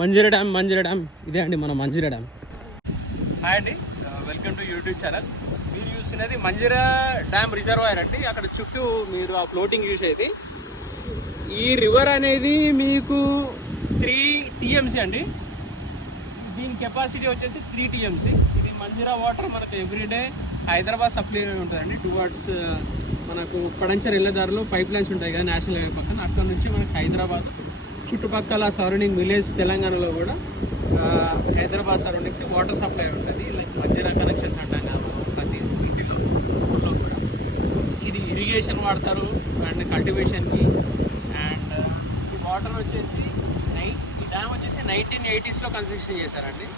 Manjira dam ఇదే అండి మన మంజీరా డ్యామ్. హాయ్ అండి, వెల్కమ్ టు యూట్యూబ్ ఛానల్. మీరు చూస్తున్నది మంజీరా డ్యామ్ రిజర్వాయర్ అండి. అక్కడ చుట్టూ మీరు ఆ ఫ్లోటింగ్ చూసేది. ఈ రివర్ అనేది మీకు 3 TMC అండి. దీని కెపాసిటీ వచ్చేసి 3 TMC. ఇది మంజీరా వాటర్ మనకు ఎవ్రీడే హైదరాబాద్ సప్లై ఉంటుందండి. టువర్డ్స్ మనకు పడంచర్ ఇళ్ళదారులో పైప్ లైన్స్ ఉంటాయి కదా నేషనల్ హైవే పక్కన, అక్కడ నుంచి మనకు హైదరాబాద్ చుట్టుపక్కల సరౌండింగ్ విలేజ్ తెలంగాణలో కూడా హైదరాబాద్ సరౌండింగ్స్ వాటర్ సప్లై ఉంటుంది. లైక్ మంజీరా కనెక్షన్స్ అంటాం కదా మనం ప్రతి ఇంటిలో ఊళ్ళో కూడా. ఇది ఇరిగేషన్ వాడతారు అండ్ కల్టివేషన్కి. అండ్ ఈ వాటర్ వచ్చేసి ఈ డ్యామ్ వచ్చేసి 1980s కన్స్ట్రక్షన్ చేశారండి.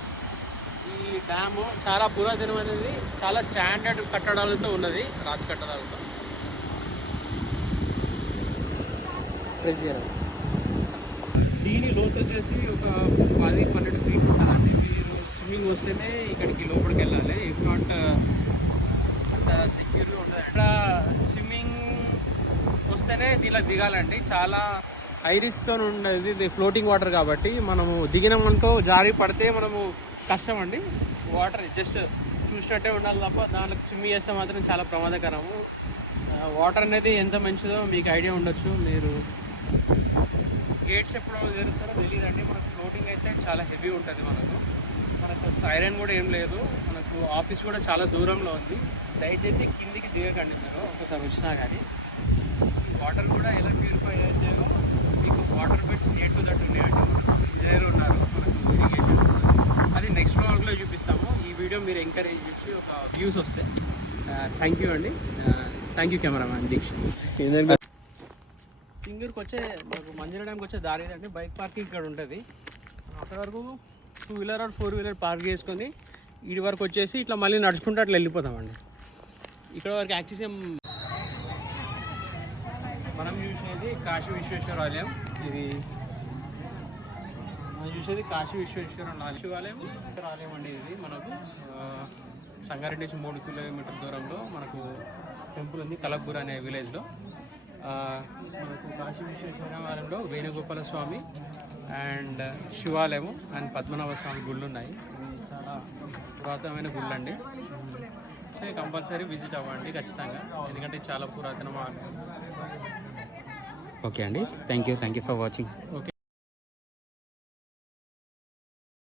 ఈ డ్యాము చాలా పురాతనమైనది, చాలా స్టాండర్డ్ కట్టడాలతో ఉన్నది, రాతి కట్టడాలతో. దీని లోతు వచ్చేసి ఒక 10-12 ఫీట్ ఉంటుందండి. మీరు స్విమ్మింగ్ వస్తేనే ఇక్కడికి లోపలికి వెళ్ళాలి, ఇఫ్ నాట్ అంత సెక్యూర్గా ఉండదు. ఇక్కడ స్విమ్మింగ్ వస్తేనే దీనిలో దిగాలండి. చాలా హై రిస్క్తో ఉండేది, ఇది ఫ్లోటింగ్ వాటర్ కాబట్టి మనము దిగినామనుకో జారి పడితే మనము కష్టం అండి. వాటర్ జస్ట్ చూసినట్టే ఉండాలి తప్ప దాంట్లోకి స్విమ్ చేస్తే మాత్రం చాలా ప్రమాదకరము. వాటర్ అనేది ఎంత మంచిదో మీకు ఐడియా ఉండొచ్చు. మీరు గేట్స్ ఎప్పుడో తెరుస్తారో తెలియదండి. మనకు ఫ్లోటింగ్ అయితే చాలా హెవీ ఉంటుంది. మనకు సైరన్ కూడా ఏం లేదు. మనకు ఆఫీస్ కూడా చాలా దూరంలో ఉంది. దయచేసి కిందికి దిగకండి మీరు ఒకసారి వచ్చినా కానీ. వాటర్ కూడా ఎలా ప్యూరిఫై అయ్యాయో మీకు water beds near to that ఉన్నాయండి. ఇంజనీర్ ఉన్నారు మనకు ఇరిగేషన్. అది నెక్స్ట్ వ్లాగ్లో చూపిస్తాము. ఈ వీడియో మీరు ఎంకరేజ్ చేసి ఒక వ్యూస్ వస్తాయి. థ్యాంక్ యూ అండి. థ్యాంక్ యూ కెమెరామ్యాన్ దీక్ష. సింగూర్కి వచ్చే మనకు మంజీరా డ్యామ్కి వచ్చే దారి అండి. బైక్ పార్కింగ్ ఇక్కడ ఉంటుంది. అక్కడ వరకు 2 వీలర్ ఆర్ 4 వీలర్ పార్క్ చేసుకొని ఇటు వరకు వచ్చేసి ఇట్లా మళ్ళీ నడుచుకుంటూ అట్లా వెళ్ళిపోతామండి. ఇక్కడ వరకు యాక్సెస్ మనం చూసేది కాశీ విశ్వేశ్వర ఆలయం. ఇది మనం చూసేది కాశీ విశ్వేశ్వర శివాలయం ఆలయం అండి. ఇది మనకు సంగారెడ్డి నుంచి 3 కిలోమీటర్ల దూరంలో మనకు టెంపుల్ ఉంది, కలబ్బూర్ అనే విలేజ్లో. మనకు కాశీ విశ్వేశ్వర ఆలయంలో వేణుగోపాల స్వామి అండ్ శివాలయము అండ్ పద్మనాభ స్వామి గుళ్ళు ఉన్నాయి. ఇది చాలా పురాతనమైన గుళ్ళు అండి. సో కంపల్సరీ విజిట్ అవ్వండి ఖచ్చితంగా, ఎందుకంటే చాలా పురాతన. ఓకే అండి, thank you for watching. Okay.